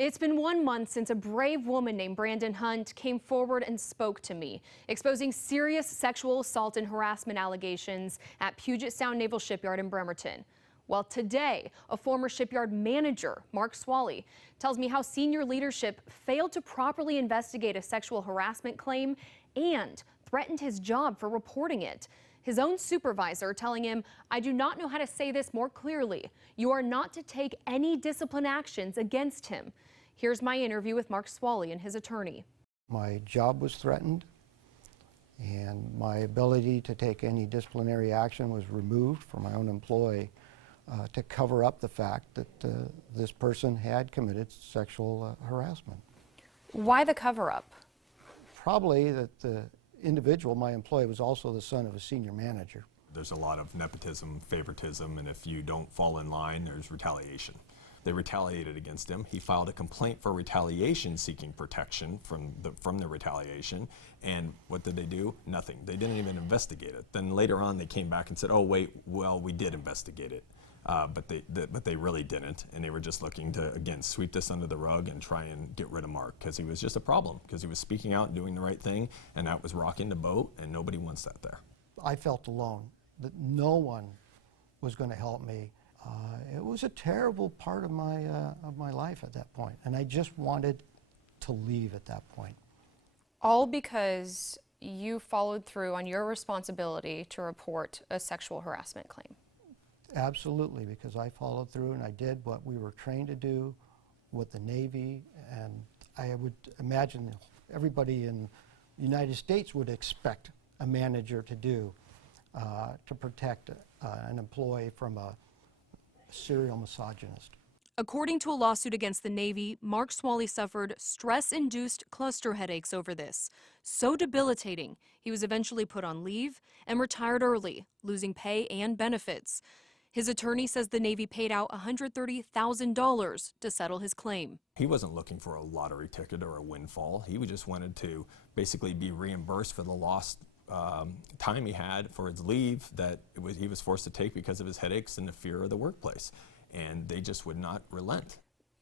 It's been 1 month since a brave woman named Brandon Hunt came forward and spoke to me, exposing serious sexual assault and harassment allegations at Puget Sound Naval Shipyard in Bremerton. Well, today, a former shipyard manager, Mark Swalley, tells me how senior leadership failed to properly investigate a sexual harassment claim and threatened his job for reporting it. His own supervisor telling him, "I do not know how to say this more clearly. You are not to take any discipline actions against him." Here's my interview with Mark Swalley and his attorney. My job was threatened, and my ability to take any disciplinary action was removed from my own employee to cover up the fact that this person had committed sexual harassment. Why the cover-up? Probably that the individual, my employee, was also the son of a senior manager. There's a lot of nepotism, favoritism, and if you don't fall in line, there's retaliation. They retaliated against him. He filed a complaint for retaliation, seeking protection from the retaliation. And what did they do? Nothing. They didn't even investigate it. Then later on, they came back and said, "Oh wait, well we did investigate it," but they really didn't. And they were just looking to again sweep this under the rug and try and get rid of Mark because he was just a problem because he was speaking out and doing the right thing, and that was rocking the boat. And nobody wants that there. I felt alone, that no one was going to help me. It was a terrible part of my life at that point, and I just wanted to leave at that point. All because you followed through on your responsibility to report a sexual harassment claim. Absolutely, because I followed through and I did what we were trained to do with the Navy, and I would imagine everybody in the United States would expect a manager to do to protect an employee from a serial misogynist. According to a lawsuit against the Navy, Mark Swalley suffered stress-induced cluster headaches over this. So debilitating, he was eventually put on leave and retired early, losing pay and benefits. His attorney says the Navy paid out $130,000 to settle his claim. He wasn't looking for a lottery ticket or a windfall. He just wanted to basically be reimbursed for the lost time he had for his leave that he was forced to take because of his headaches and the fear of the workplace. And they just would not relent.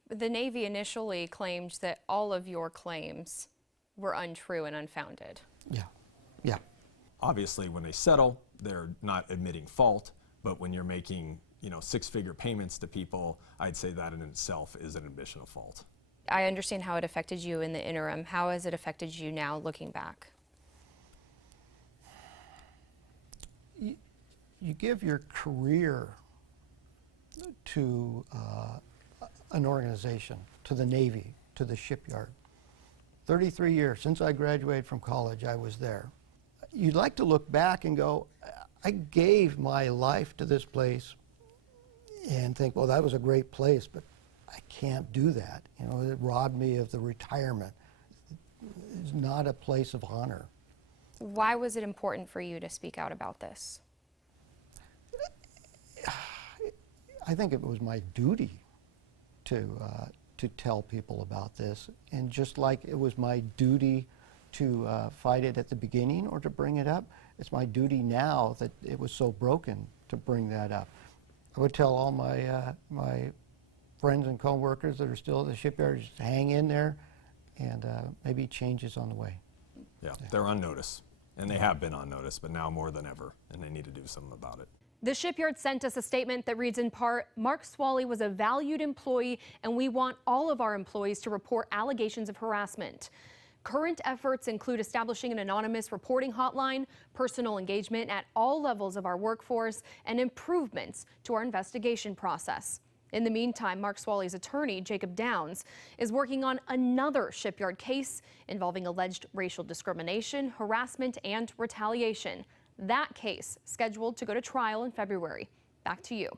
The Navy initially claimed that all of your claims were untrue and unfounded. Yeah. Obviously, when they settle, they're not admitting fault, but when you're making, six-figure payments to people, I'd say that in itself is an admission of fault. I understand how it affected you in the interim. How has it affected you now, looking back? You give your career to an organization, to the Navy, to the shipyard. 33 years since I graduated from college, I was there. You'd like to look back and go, I gave my life to this place, and think, well, that was a great place, but I can't do that. It robbed me of the retirement. It's not a place of honor. Why was it important for you to speak out about this? I think it was my duty to tell people about this, and just like it was my duty to fight it at the beginning or to bring it up, it's my duty now that it was so broken to bring that up. I would tell all my my friends and co-workers that are still at the shipyard, just hang in there, and maybe change is on the way. Yeah, they're on notice, and they have been on notice, but now more than ever, and they need to do something about it. The shipyard sent us a statement that reads in part, "Mark Swalley was a valued employee, and we want all of our employees to report allegations of harassment." Current efforts include establishing an anonymous reporting hotline, personal engagement at all levels of our workforce, and improvements to our investigation process. In the meantime, Mark Swalley's attorney, Jacob Downs, is working on another shipyard case involving alleged racial discrimination, harassment, and retaliation. That case scheduled to go to trial in February. Back to you.